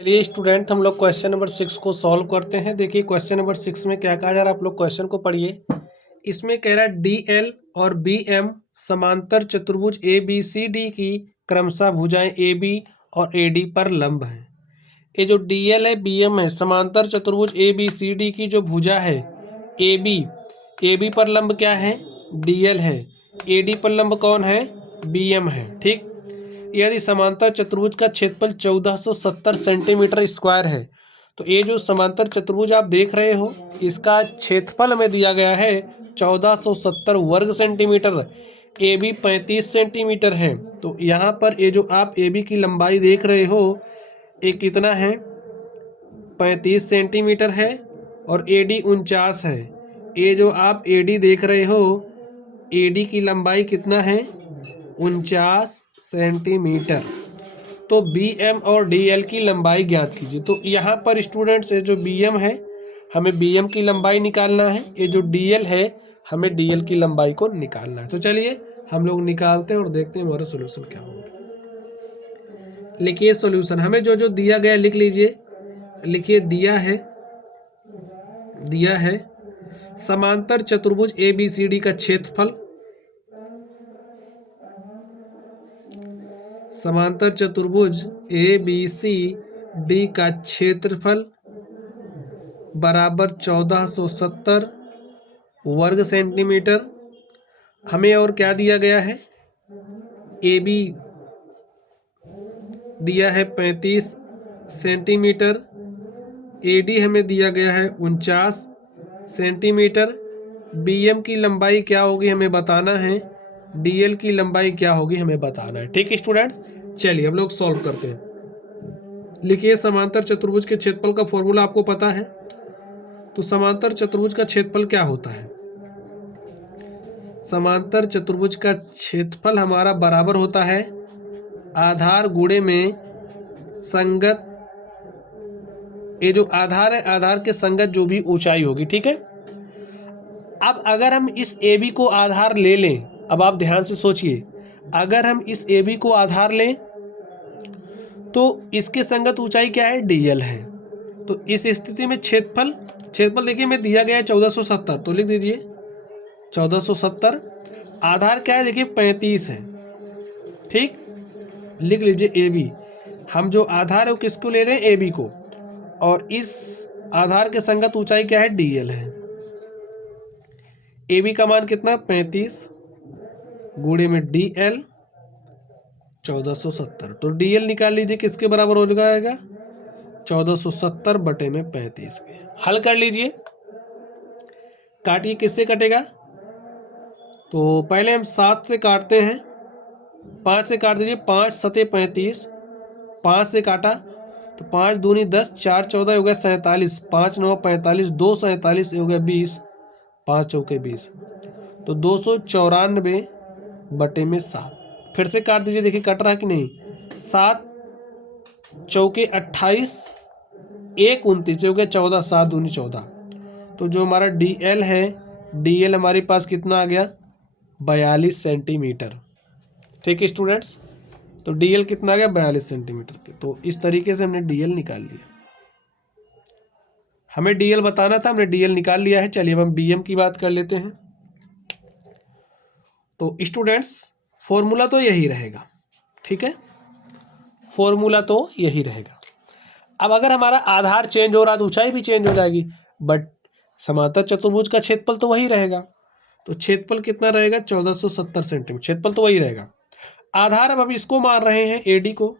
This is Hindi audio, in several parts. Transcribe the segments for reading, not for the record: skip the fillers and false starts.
चलिए स्टूडेंट, हम लोग क्वेश्चन नंबर 6 को सॉल्व करते हैं। देखिए क्वेश्चन नंबर 6 में क्या कहा जा रहा है, आप लोग क्वेश्चन को पढ़िए। इसमें कह रहा है डी एल और बी एम समांतर चतुर्भुज ए बी सी डी की क्रमशः भुजाएं ए बी और ए डी पर लंब हैं। ये जो डी एल है बी एम है, समांतर चतुर्भुज ए बी सी डी की जो भुजा है ए बी पर लंब क्या है, डी एल है। ए डी पर लंब कौन है, बी एम है। ठीक, यदि समांतर चतुर्भुज का क्षेत्रफल 1470 सेंटीमीटर स्क्वायर है, तो ये जो समांतर चतुर्भुज आप देख रहे हो इसका क्षेत्रफल हमें दिया गया है 1470 वर्ग सेंटीमीटर। ए बी 35 सेंटीमीटर है। तो यहाँ पर ये जो आप ए बी की लंबाई देख रहे हो ये कितना है, 35 सेंटीमीटर है और ए डी 49 है। ये जो आप ए डी देख रहे हो ए डी की लंबाई कितना है, 49 सेंटीमीटर। तो बी एम और डी एल की लंबाई ज्ञात कीजिए। तो यहाँ पर स्टूडेंट्स जो बी एम है हमें बी एम की लंबाई निकालना है, ये जो डी एल है हमें डी एल की लंबाई को निकालना है। तो चलिए हम लोग निकालते हैं और देखते हैं हमारा सोल्यूशन क्या होगा। लिखिए सोल्यूशन, हमें जो जो दिया गया लिख लीजिए। लिखिए दिया है समांतर चतुर्भुज ए बी सी डी का क्षेत्रफल, समांतर चतुर्भुज ए बी सी डी का क्षेत्रफल बराबर 1470 वर्ग सेंटीमीटर। हमें और क्या दिया गया है, ए बी दिया है 35 सेंटीमीटर, ए डी हमें दिया गया है 49 सेंटीमीटर। बी एम की लंबाई क्या होगी हमें बताना है, डी एल की लंबाई क्या होगी हमें बताना है। ठीक है स्टूडेंट्स, चलिए हम लोग सॉल्व करते हैं। लिखिए समांतर चतुर्भुज के क्षेत्रफल का फॉर्मूला आपको पता है। तो समांतर चतुर्भुज का क्षेत्रफल क्या होता है, समांतर चतुर्भुज का क्षेत्रफल हमारा बराबर होता है आधार गुणे में संगत, ये जो आधार है आधार के संगत जो भी ऊंचाई होगी। ठीक है, अब अगर हम इस ए बी को आधार ले लें, अब आप ध्यान से सोचिए, अगर हम इस ए बी को आधार लें तो इसके संगत ऊंचाई क्या है, डी एल है। तो इस स्थिति में क्षेत्रफल देखिए मैं दिया गया है 1470, तो लिख दीजिए 1470। आधार क्या है देखिए 35 है। ठीक, लिख लीजिए ए बी, हम जो आधार है वो किसको ले रहे हैं, ए बी को, और इस आधार के संगत ऊंचाई क्या है, डी एल है। ए बी का मान कितना, 35 गुणे में डी एल 1470। तो डी एल निकाल लीजिए, किसके बराबर हो जाएगा, 1470 बटे में 35 के। हल कर लीजिए, काटिए, किससे कटेगा, तो पहले हम 7 से काटते हैं, 5 से काट दीजिए, 5 सते 35, 5 से काटा तो 5 दूनी 10, 4 14 हो गया 47, 5 9 45, 2 47 हो गया 20, 5 चौके 20, तो 294 बटे में 7। फिर से काट दीजिए, देखिए कट रहा है कि नहीं, 7 चौके 28, 1 29 हो गया 14, 7 दूनी 14। तो जो हमारा डी एल है, डी एल हमारे पास कितना आ गया, 42 सेंटीमीटर। ठीक है स्टूडेंट्स, तो डी एल कितना आ गया, 42 सेंटीमीटर के। तो इस तरीके से हमने डी एल निकाल लिया, हमें डी एल बताना था, हमने डी एल निकाल लिया है। चलिए अब हम बी एम की बात कर लेते हैं। तो स्टूडेंट्स फॉर्मूला तो यही रहेगा, ठीक है, फॉर्मूला तो यही रहेगा। अब अगर हमारा आधार चेंज हो रहा है तो ऊंचाई भी चेंज हो जाएगी, बट समांतर चतुर्भुज का क्षेत्रफल तो वही रहेगा। तो क्षेत्रफल कितना रहेगा, 1470 सेंटीमीटर, क्षेत्रफल तो वही रहेगा। आधार अब हम इसको मान रहे हैं ए डी को।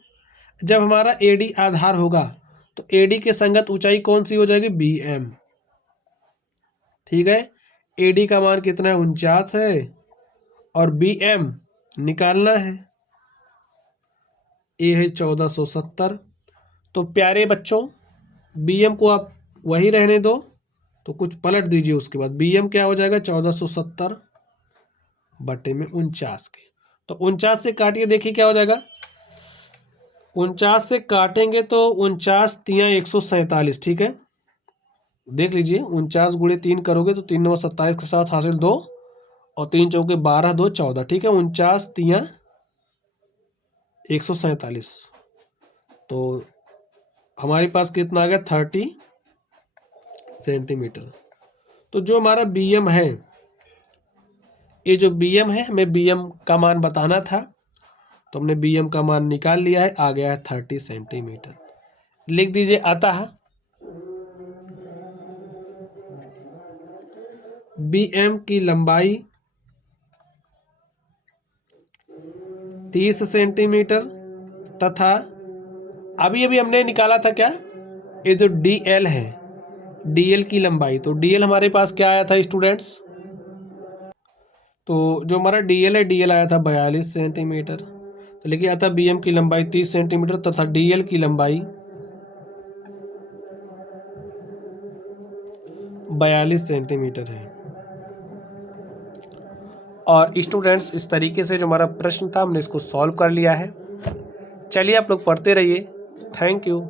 जब हमारा ए डी आधार होगा तो ए डी के संगत ऊंचाई कौन सी हो जाएगी, बी एम। ठीक है, ए डी का मान कितना है, 49 है, और बी एम निकालना है, ए है 1470। तो प्यारे बच्चों बी एम को आप वही रहने दो, तो कुछ पलट दीजिए, उसके बाद बी एम क्या हो जाएगा, 1470 बटे में 49 के। तो 49 से काटिए, देखिए क्या हो जाएगा, 49 से काटेंगे तो 49 तियाँ 147। ठीक है, देख लीजिए, 49 गुणे 3 करोगे तो 3 9 27 के साथ हासिल 2, और 3 चौके 12, 2 14। ठीक है, 49 तियाँ 147, तो हमारे पास कितना आ गया 30 सेंटीमीटर। तो जो हमारा बी एम है, ये जो बी एम है, हमें बी एम का मान बताना था, तो हमने बी एम का मान निकाल लिया है, आ गया है 30 सेंटीमीटर। लिख दीजिए अतः बी एम की लंबाई 30 सेंटीमीटर तथा अभी अभी हमने निकाला था क्या, ये जो डी एल है, डी एल की लंबाई, तो डी एल हमारे पास क्या आया था स्टूडेंट्स, तो जो हमारा डी एल है, डी एल आया था 42 सेंटीमीटर। तो लिखिए अतः बी एम की लंबाई 30 सेंटीमीटर तथा डी एल की लंबाई 42 सेंटीमीटर है। और स्टूडेंट्स इस तरीके से जो हमारा प्रश्न था हमने इसको सॉल्व कर लिया है। चलिए आप लोग पढ़ते रहिए। Thank you.